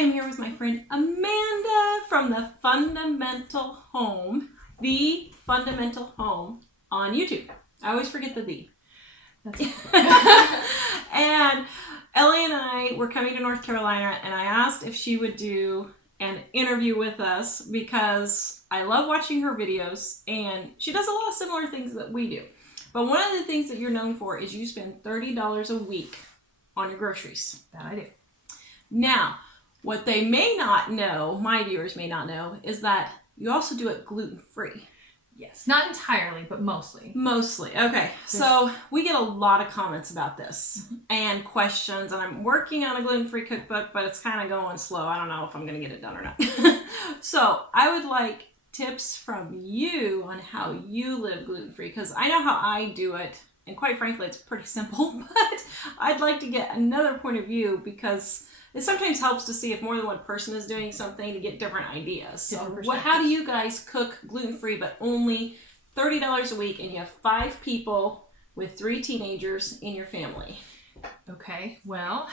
am here with my friend Amanda from The Fundamental Home on YouTube. I always forget the "the." That's And Ellie and I were coming to North Carolina, and I asked if she would do an interview with us because I love watching her videos, and she does a lot of similar things that we do. But one of the things that you're known for is you spend $30 a week on your groceries. That I do. Now, what they may not know, my viewers may not know, is that you also do it gluten-free. Yes. Not entirely, but mostly. Mostly. Okay. So we get a lot of comments about this and questions, and I'm working on a gluten-free cookbook, but it's kind of going slow. I don't know if I'm going to get it done or not. So I would like tips from you on how you live gluten-free, because I know how I do it, and quite frankly, it's pretty simple, but I'd like to get another point of view because it sometimes helps to see if more than one person is doing something to get different ideas. So how do you guys cook gluten-free but only $30 a week, and you have 5 people with 3 teenagers in your family? Okay, well,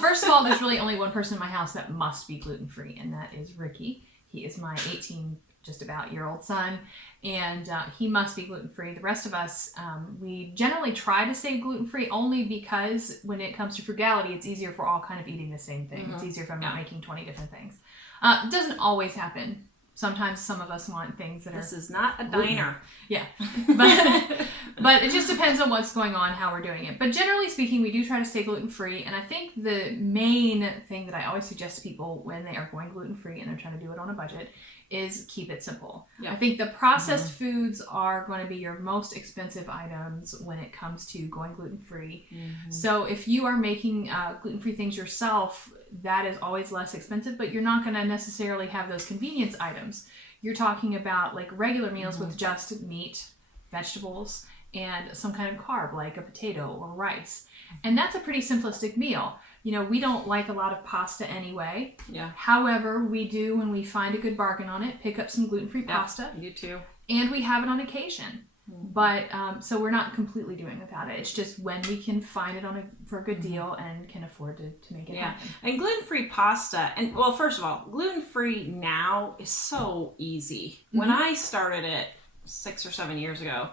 first of all, there's really only one person in my house that must be gluten-free, and that is Ricky. He is my 18 just about year-old son, and he must be gluten-free. The rest of us, we generally try to stay gluten-free only because when it comes to frugality, it's easier if we're all kind of eating the same thing. It's easier if I'm not making 20 different things. It doesn't always happen. Sometimes some of us want things that This is not a diner. Yeah. But it just depends on what's going on, how we're doing it. But generally speaking, we do try to stay gluten-free. And I think the main thing that I always suggest to people when they are going gluten-free and they're trying to do it on a budget is keep it simple. Yeah. I think the processed foods are going to be your most expensive items when it comes to going gluten-free. So if you are making gluten-free things yourself, that is always less expensive, but you're not going to necessarily have those convenience items. You're talking about like regular meals with just meat, vegetables, and some kind of carb like a potato or rice. And that's a pretty simplistic meal. You know, we don't like a lot of pasta anyway. Yeah. However, we do, when we find a good bargain on it, pick up some gluten-free pasta. You too. And we have it on occasion. But so we're not completely doing without it. It's just when we can find it for a good deal and can afford to make it happen. And gluten-free pasta, and well, first of all, gluten-free now is so easy. When I started it 6 or 7 years ago,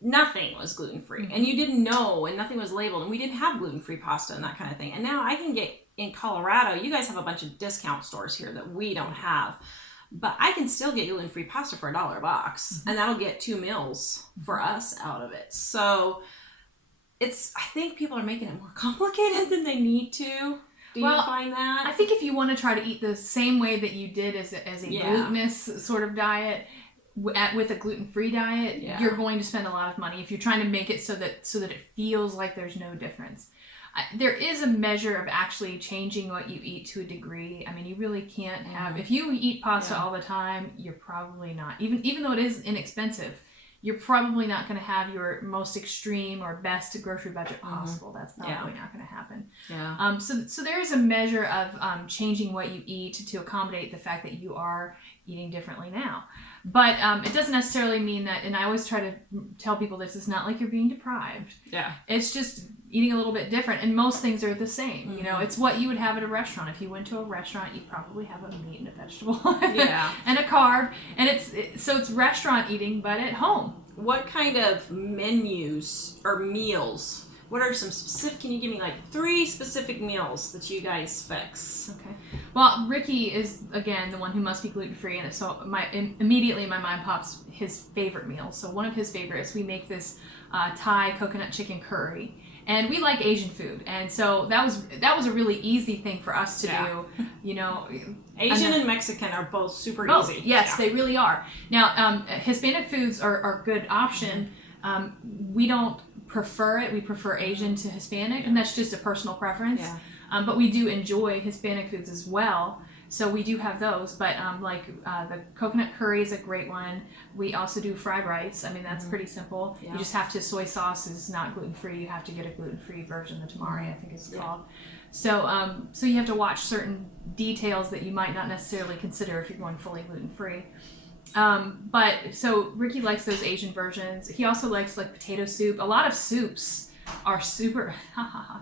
nothing was gluten-free, and you didn't know, and nothing was labeled, and we didn't have gluten-free pasta and that kind of thing. And now I can get, in Colorado, you guys have a bunch of discount stores here that we don't have. But I can still get gluten-free pasta for $1 a box, and that'll get 2 meals for us out of it. So I think people are making it more complicated than they need to. Do you find that? I think if you want to try to eat the same way that you did as a glutinous sort of diet, with a gluten-free diet, you're going to spend a lot of money if you're trying to make it so that it feels like there's no difference. There is a measure of actually changing what you eat to a degree. I mean, you really can't have... If you eat pasta all the time, you're probably not... Even though it is inexpensive, you're probably not going to have your most extreme or best grocery budget possible. That's probably not going to happen. Yeah. So there is a measure of changing what you eat to accommodate the fact that you are eating differently now. But it doesn't necessarily mean that... And I always try to tell people this, it's not like you're being deprived. Yeah. It's just... eating a little bit different, and most things are the same. You know, it's what you would have at a restaurant. If you went to a restaurant, you'd probably have a meat and a vegetable and a carb, and it's restaurant eating, but at home. What kind of menus or meals? What are some specific? Can you give me like 3 specific meals that you guys fix? Okay. Well, Ricky is again the one who must be gluten free, and so immediately my mind pops his favorite meal. So one of his favorites, we make this Thai coconut chicken curry. And we like Asian food, and so that was a really easy thing for us to do. You know, Asian and Mexican are both super easy. Yes, they really are. Now, Hispanic foods are a good option. We don't prefer it. We prefer Asian to Hispanic, and that's just a personal preference. Yeah. But we do enjoy Hispanic foods as well. So we do have those, but the coconut curry is a great one. We also do fried rice. I mean, that's pretty simple. Yeah. You just have to, soy sauce is not gluten-free. You have to get a gluten-free version, the tamari, I think it's called. So so you have to watch certain details that you might not necessarily consider if you're going fully gluten-free. But so Ricky likes those Asian versions. He also likes like potato soup. A lot of soups are super,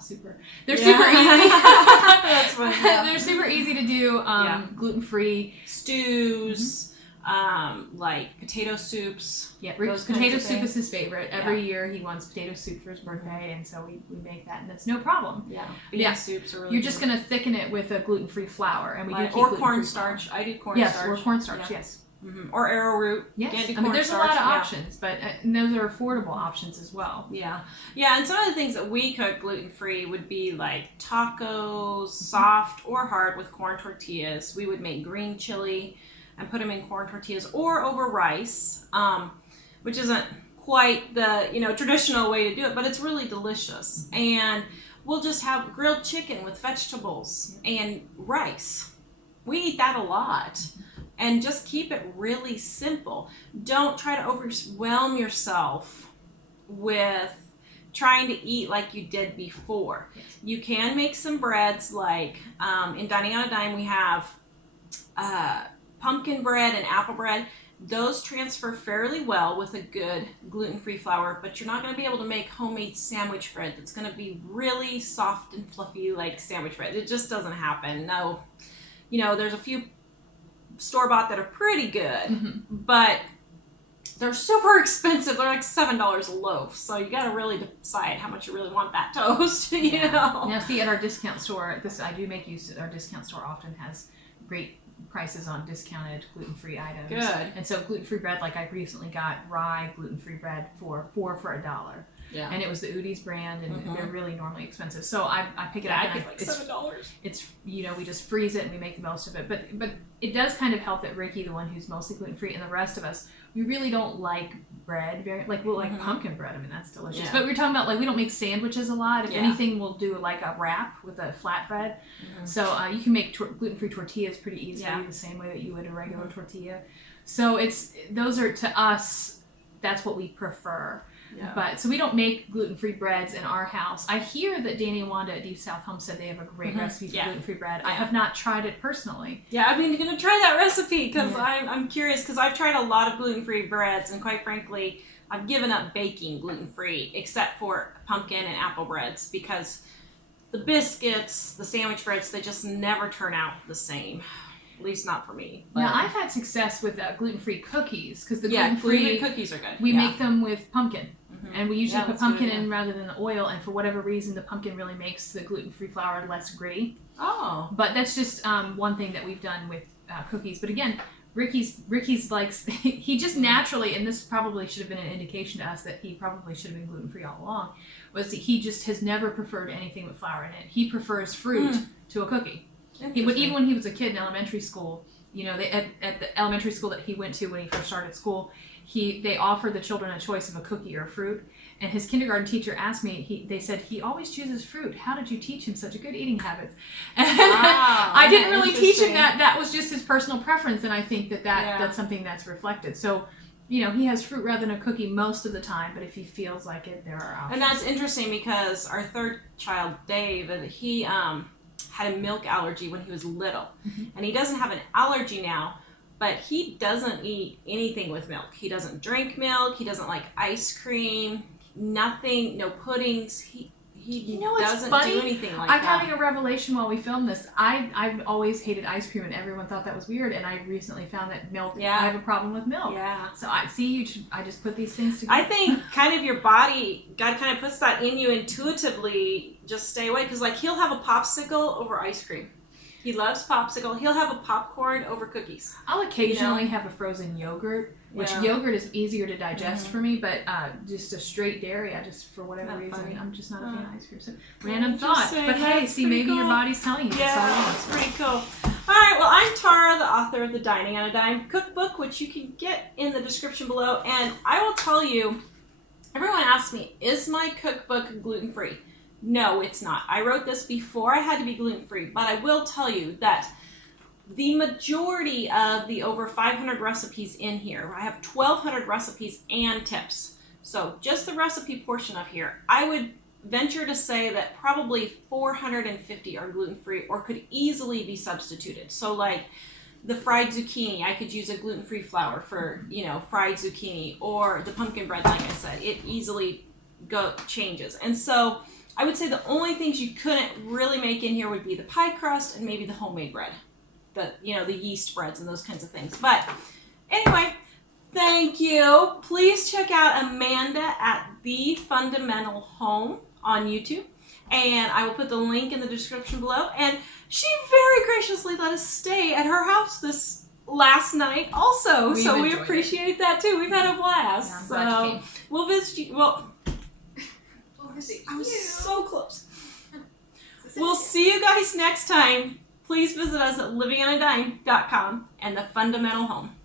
super. They're super easy. That's funny. Yeah. They're super easy to do. do gluten-free stews, like potato soups. Yeah, potato soup is his favorite. Every year he wants potato soup for his birthday, and so we make that, and that's no problem. Yeah, bean soups are really You're just going to thicken it with a gluten-free flour, and we do keep or cornstarch. I do cornstarch. Yes, or cornstarch, yes. Mm-hmm. Or arrowroot. Yes, I mean, there's a lot of options, but those are affordable options as well. Yeah, and some of the things that we cook gluten-free would be like tacos, soft or hard with corn tortillas. We would make green chili and put them in corn tortillas or over rice, which isn't quite the traditional way to do it, but it's really delicious. And we'll just have grilled chicken with vegetables and rice. We eat that a lot. And just keep it really simple. Don't try to overwhelm yourself with trying to eat like you did before. Yes. You can make some breads, like in Dining on a Dime we have pumpkin bread and apple bread. Those transfer fairly well with a good gluten-free flour, but you're not going to be able to make homemade sandwich bread that's going to be really soft and fluffy like sandwich bread. It just doesn't happen. No, there's a few store-bought that are pretty good, but they're super expensive. They're like $7 a loaf, so you got to really decide how much you really want that toast. You know. Now, see, at our discount store, I do make use. Our discount store often has great prices on discounted gluten-free items. Good. And so gluten-free bread, like I recently got rye gluten-free bread for $4 Yeah. And it was the Udi's brand, and they're really normally expensive. So I pick it up. I paid like $7. It's we just freeze it and we make the most of it. But it does kind of help that Ricky, the one who's mostly gluten-free, and the rest of us, we really don't like bread we'll like pumpkin bread. I mean, that's delicious. Yeah. But we're talking about we don't make sandwiches a lot. If anything, we'll do like a wrap with a flatbread. So you can make gluten-free tortillas pretty easily, the same way that you would a regular tortilla. So those are, to us, that's what we prefer. Yeah. But so we don't make gluten-free breads in our house. I hear that Danny and Wanda at Deep South Home said they have a great recipe for gluten-free bread. I have not tried it personally. Yeah, I'm going to try that recipe because I'm curious, because I've tried a lot of gluten-free breads, and quite frankly, I've given up baking gluten-free except for pumpkin and apple breads, because the biscuits, the sandwich breads, they just never turn out the same. At least not for me. But. Now, I've had success with gluten-free cookies, because the gluten-free cookies are good. We make them with pumpkin. And we usually put pumpkin in rather than the oil, and for whatever reason, the pumpkin really makes the gluten-free flour less gritty. Oh. But that's just one thing that we've done with cookies. But again, Ricky's likes, he just naturally, and this probably should have been an indication to us that he probably should have been gluten-free all along, was that he just has never preferred anything with flour in it. He prefers fruit to a cookie. Even when he was a kid in elementary school, at the elementary school that he went to when he first started school, they offered the children a choice of a cookie or a fruit, and his kindergarten teacher asked me, they said, he always chooses fruit. How did you teach him such a good eating habits? And I didn't really teach him that. That was just his personal preference, and I think that's something that's reflected. So, he has fruit rather than a cookie most of the time, but if he feels like it, there are options. And that's interesting because our third child, Dave, he had a milk allergy when he was little, and he doesn't have an allergy now. But he doesn't eat anything with milk. He doesn't drink milk. He doesn't like ice cream. Nothing. No puddings. He doesn't do anything like that. I'm having a revelation while we film this. I've always hated ice cream, and everyone thought that was weird. And I recently found that milk. I have a problem with milk. Yeah. So I just put these things together. I think kind of your body, God kind of puts that in you intuitively. Just stay away, because he'll have a popsicle over ice cream. He loves popsicle. He'll have a popcorn over cookies. I'll occasionally have a frozen yogurt, which yogurt is easier to digest for me, but just a straight dairy, for whatever reason, I'm just not a fan of ice cream. So, random thought. But hey, see, maybe your body's telling you. Yeah, it's pretty cool. All right, well, I'm Tara, the author of the Dining on a Dime cookbook, which you can get in the description below. And I will tell you, everyone asks me, is my cookbook gluten-free? No, it's not. I wrote this before I had to be gluten-free, but I will tell you that the majority of the over 500 recipes in here, I have 1,200 recipes and tips. So just the recipe portion of here, I would venture to say that probably 450 are gluten-free or could easily be substituted. So like the fried zucchini, I could use a gluten-free flour for, fried zucchini, or the pumpkin bread, like I said, it easily changes. And so I would say the only things you couldn't really make in here would be the pie crust and maybe the homemade bread. the yeast breads and those kinds of things. But anyway, thank you. Please check out Amanda at The Fundamental Home on YouTube. And I will put the link in the description below. And she very graciously let us stay at her house this last night also. So we appreciate that too. We've had a blast. Yeah, I'm glad you came. We'll visit you. Well, I was so close. We'll see you guys next time. Please visit us at livingonadime.com and The Fundamental Home.